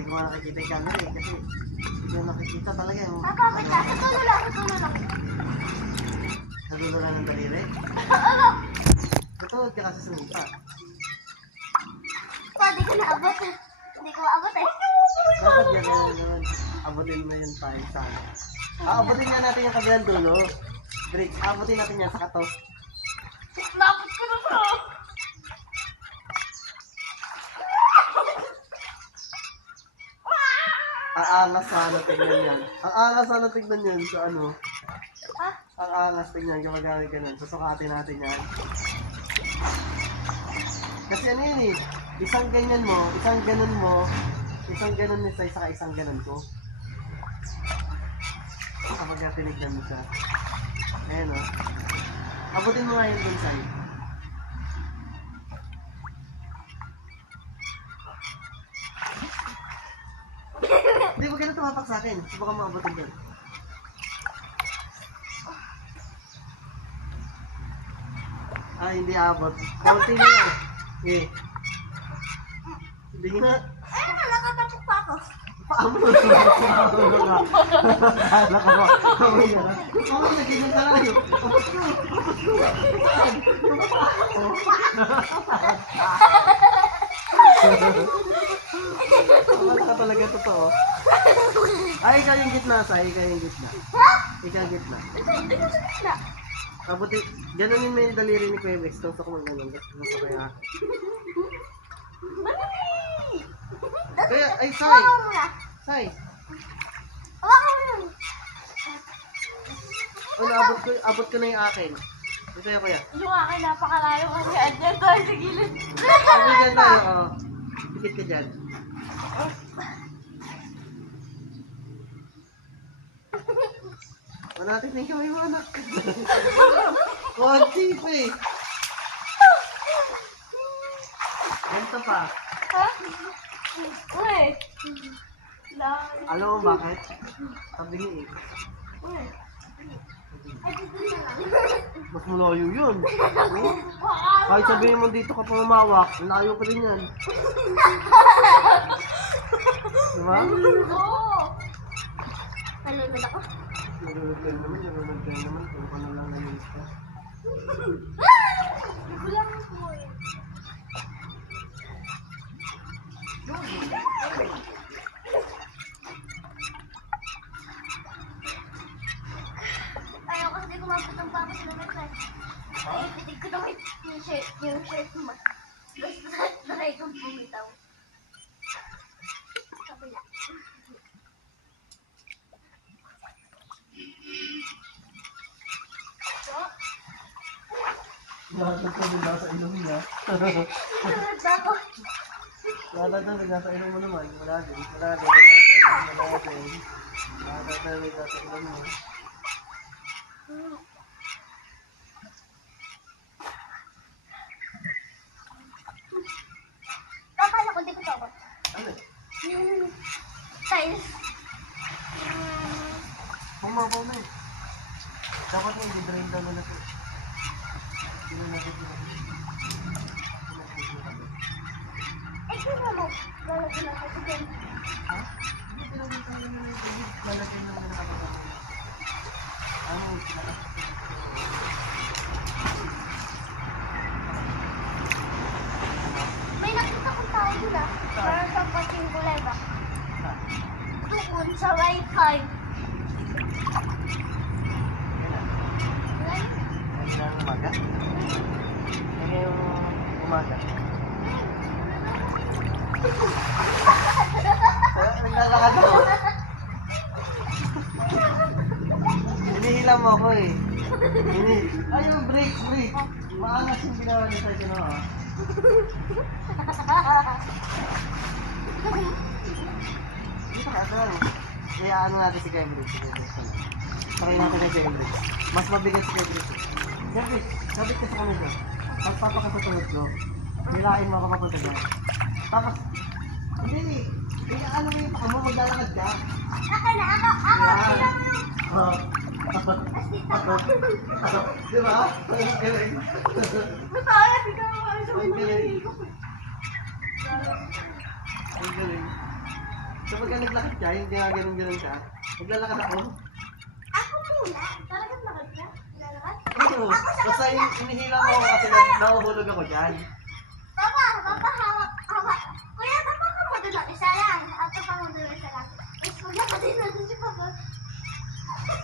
Hindi ko nga nakikita yung camera eh. Kasi hindi ko nakikita talaga yung... Bakit ka? Sa tulo lang. Sa dulo lang ng daliri. Tutulog ka kasi sa mukha. Hindi ko naabot. Hindi ko maabot eh. Dapat yan. Abutin mo yun tayo sana. Abutin nga natin yung kabilang dulo. Drake, abutin natin yan sa kato. Lapot ko na to. Aangas sana tignan yan. Ang angas sana tignan yan sa ano. Ha? Ang angas tignan kapag gamit ka nun. Susukatin natin yan. Kasi ano yun eh. Isang ganyan mo, isang ganun mo, isang ganun ni Sai, saka isang ganun ko. Kapag tinignan mo siya. Ayan o. Abutin mo nga yun din, Sai. Hindi, wag ka na tumapak sa akin. Subukan mo abutin doon. Ah, hindi abot. Konti na lang. Okay. Hindi nga. Ayun na, nakatapok pa ako. Paano mo? Kala ka ba? Kamay na lang. Kamay na, ganyan talaga. Kamay ka talaga totoo. Ay, ikaw yung gitna, Sai. Ikaw yung gitna. Ikaw yung gitna. Ito sa gitna. Kabuti, ganonin mo yung daliri ni Kuya Bex. Gusto ko mag-ganon. Gusto ko kaya. Mami! Kaya, ay, Sai. Hawakan mo na. Sai. Hawakan mo na. Ano, abot ko na yung akin. Ito yung kuya. Yung akin napakalayo kasi andyan tayo sa gilid. Abot dyan tayo, oo. Pikit ka dyan. Wala natin na yung kamay mo, anak. Konti pa eh. Ganito pa. Ha? Uy! Alam mo bakit? Sabihin eh. Uy! Ay, dito na lang. Mas malayo yun. Kahit sabihin mo dito ka pumamawak, layo pa din yan. Diba? Oo! Nalulod ako. Nalulod kayo naman. Kung ano lang naman ito. Gulang mo eh. Ayaw kasi kumapit ang papa sa naman ka. Ay, pitig ko naman yung shirt mo. Gusto na rin kong bumitaw. Kabila. Lahat ka din nasa ilong niya. Sunod na ako. Lahat ka din nasa ilong mo naman. Wala din. Lahat ka din nasa ilong mo. Paano kung di ko tawag? Ano? Yung tiles. Pumabaw na eh. Dapat yung i-drain down na natin. Hindi natin ito. Eh, kung ano, lalagyan lang ako dyan. Ha? Hindi pinagin tayo na yung tubig. Lalagyan naman na nakapagano. Ano yung pinakasakit? May nakita ko tayo doon ah. Parang sa pating kulay ba? Doon sa Wi-Fi. Wala. Ay na umaga? Ay yung umaga? Naglalakad ako. Hinihila mo ako eh. Ay yung break. Maangas yung ginawa niya sa ginawa. Dito ka saan? Kaya ano natin si Gabriel. Sakay natin kay Gabriel. Mas mabigat si Gabriel. Gabriel, sabit ka sa kanila. Pagpapaka sa tulad ko, nilain mo ako papunta dyan. Tapos, hindi. Kaya ano mo yung paka mo, maglalakad ka. Ako na, ako lang yung... Oo. Di ba? Ang galing. Mataya, tignan mo kami sa Ang galing. mga Ang galing. So pagka naglakad ka, hindi nga ganun-ganun ka. Naglalakad ako. Ako muna. Talagang lakad ka? Lalakad? Oo. Basta inihila mo ako kasi nahuhulog ako dyan. Papa, hawak. Kuya, papa ka mo doon. Isa lang. Ato pa mo doon isa lang. Mas maglakadin na doon si papa.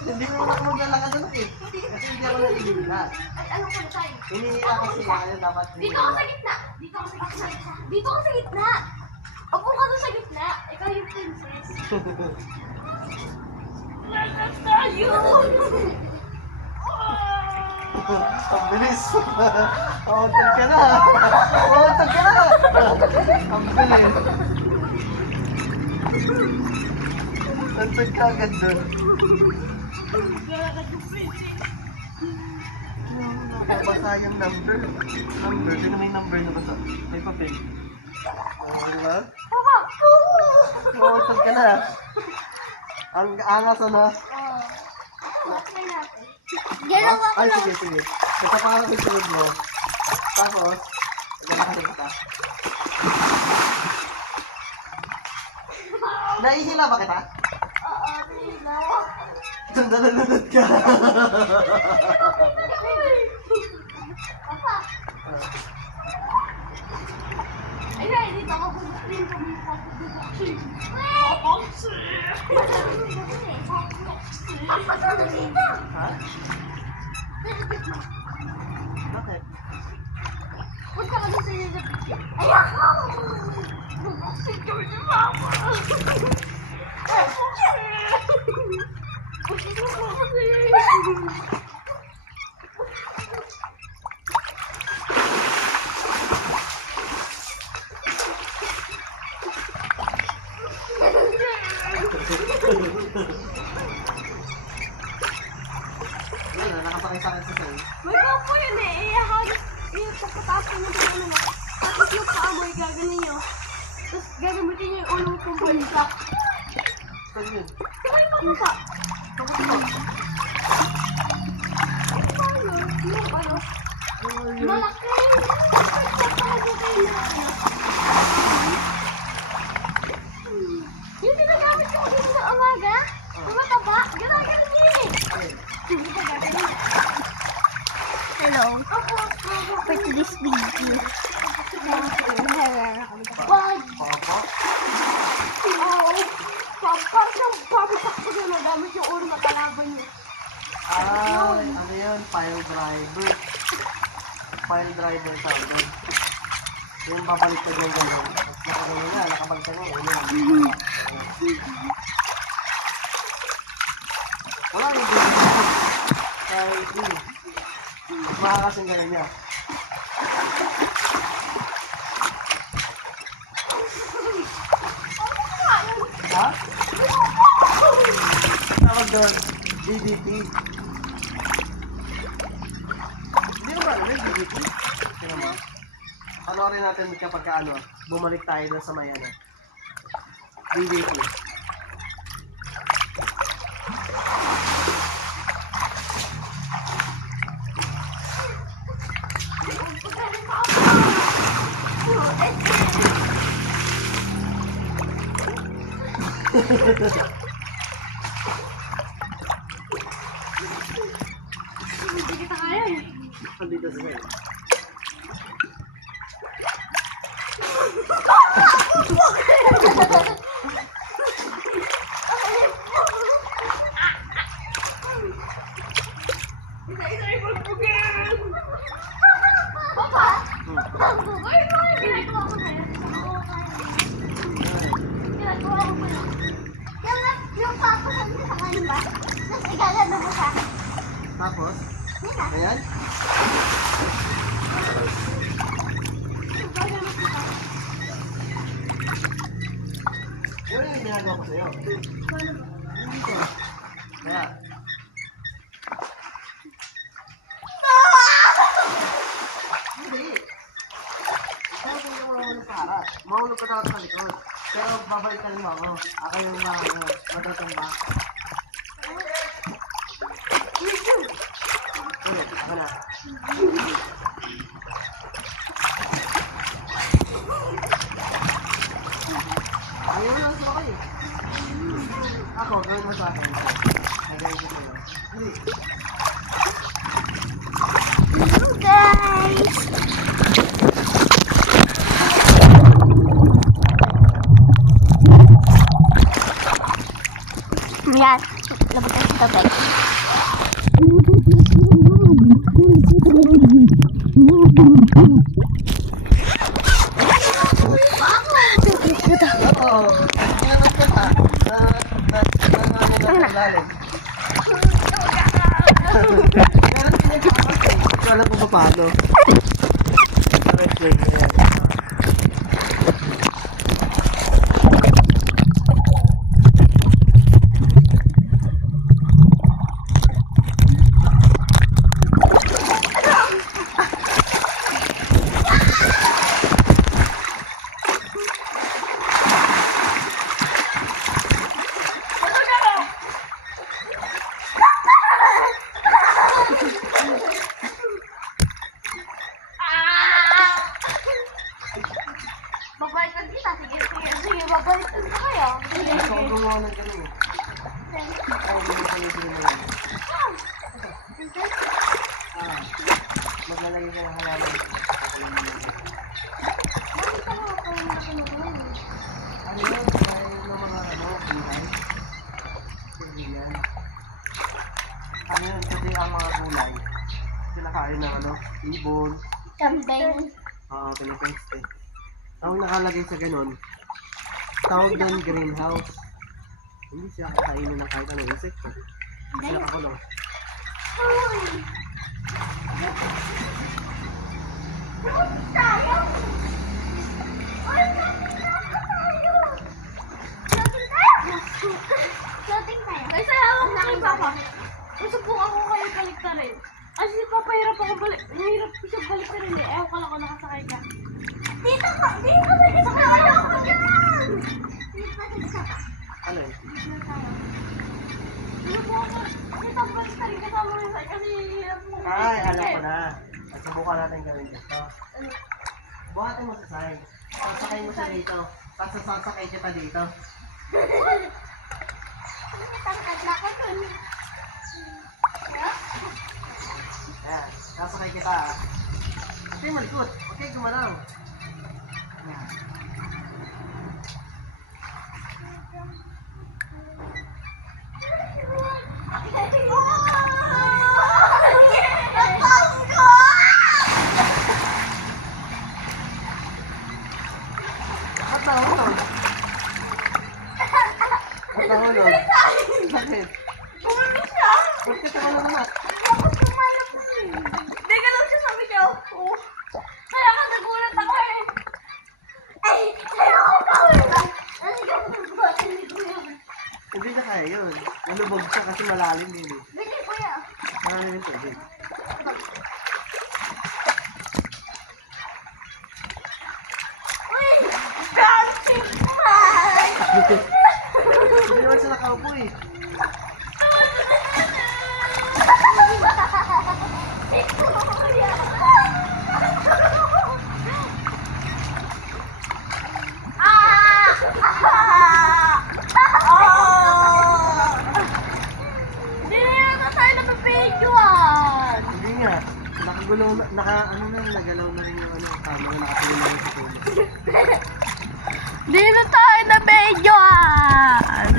Hindi mo ako maglalakad doon eh. Kasi hindi ako nahihila. Ay, ano ko na tayo? Inihila kasi kaya dapat Dito ako sa gitna. Dito ako sa gitna. Upo ka doon sa gitna. Ikaw yung princess. Lakas tayo! Ang bilis. Awantag ka na. Awantag ka na. Ang bilis. Awantag ka agad doon. Basa yung number. Sino may number na basa? May papel. Diba? Papa! Awantag ka na. Ang angas na. Okay natin. Ginawa ko Ay, lang. sige. Ito parang isunod mo. Tapos, naglalakad kita. Nahihila ba kita? Oo, ginawa. Nandalunod ka. Papa! Ay, dito ako pumunta pumunta. Papa, ano dito? Ha? Bakit? Punta ka dito sa iyo sa picture. Ayoko! Bubuksing kami ni Mama. Yan, nakasakay-sakay sa sa'yo. May kapo yun eh. Ihahagis. Yung pagkatapos mo sa ano mo. Tapos yung paa mo, gaganin nyo. Tapos gagamitin nyo yung ulong kong balita. Saan yun? Diba yung pakusa? Tapos mo. Ano? Yung ano? Malaki. Yung ginagamit ko dito sa umaga. Tumataba. Ginaganon niya eh. Hindi ba gaganon? Hello. For today's video. Wag! Papa? Oo. Parang papasak ko na nagamit yung ulo na kalaban niya. Ay, ano yun? Pile driver. Pile driver tawag yun. Yung babalik ka yung gano'n. Tapos nakagano na, nakabalik ka na. Ulo na. Wala yung dito. Kahit yun. Makakasing gano'n niya. Ha? Tawag doon. DDT. Hindi mo ba ano yung DDT? Sino mo? Panoorin natin kapag ano, bumalik tayo doon sa may ano. DDT. Hindi kita kaya eh. Andito sila. Papa! Ay, ginagawa ko na yun. Ginagawa ko na. Yung papasan mo sa kanin ba? Tapos igagano mo siya. Tapos, Yun na. ayan. Igagano mo siya. Yun yung ginagawa ko sa'yo. Paano ba? Dito. Kaya. Hindi. Kaya kung yung mahulog sa harap. Mahulog ka dapat sa likod. Pero babalikan mo ako. Ako yung madatumba. Ulit, ako na. Ayaw lang sa kayo. Ako, gawin mo sa akin. Nagawin ko sa'yo. Dali. Hello guys! Yan, labas na sa tubig. Oo. Nangat ka pa. Lalim. Meron pinagkakas eh. Ikaw alam kung paano. Explain mo yan. Babalikan kita. Sige, babalikan ka kayo. Gusto ko gumawa ng ganun eh. Ay, hindi mo kayo sila na yun. Maglalagay ka ng halaman. Ano yun? Dahil ng mga gulay. Kaibigan. Ano yun? Kasi ang mga gulay, kinakain ng ibon. Kambing. Pinapeste. Ang nakalagay sa ganun, tawag doon greenhouse. Hindi siya kakainin ng kahit anong insekto. Hindi siya nakakulong. Floating tayo. Ay, sa hawak na kay Papa. Masubok ako kayo kaliktarin. Kasi si Papa hirap ako balik. Hirap ko siya balik na rin eh. Ewan ka lang kung nakasakay ka. Dito ka! Dito ka! Dito ka! Ayaw ko dyan! Dito ka! Dito ka! Ano yun? Dito tayo. Dito po ako. Dito ako balik na rin kasama rin sa'yo kasi hirap mo. Ay, alam ko na. Subukan natin gawin dito. Buhatin mo sa side. Sasakay mo siya dito. Tapos sasakay kita dito. Tangkad na ako dun. Ayan, sasakay kita. Okay, malikot. Okay, gumalaw. Ayan. At nahulog. At nahulog. Bakit? Bumulong siya! Ba't ka tumalong na? Tapos tumalap ko eh. Hindi ka lang siya sabi niya. Oo. Kaya ka nagulat ako eh. Ay! Kaya ako nagulat. Ano ka nagulat? Hindi ko yun. Hindi na kaya yun. Nalubog siya kasi malalim yun eh. Hindi ko yan. Malalim yung tubig. Uy! Dancing man! Hindi naman siya nakaupo eh. Hindi nga. Nakagulaw na, nagalaw na rin yung camera, nakapulong na rin sa tubig. Di na tayo na medyoan!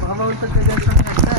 Baka mauntag ka dyan sa kanya.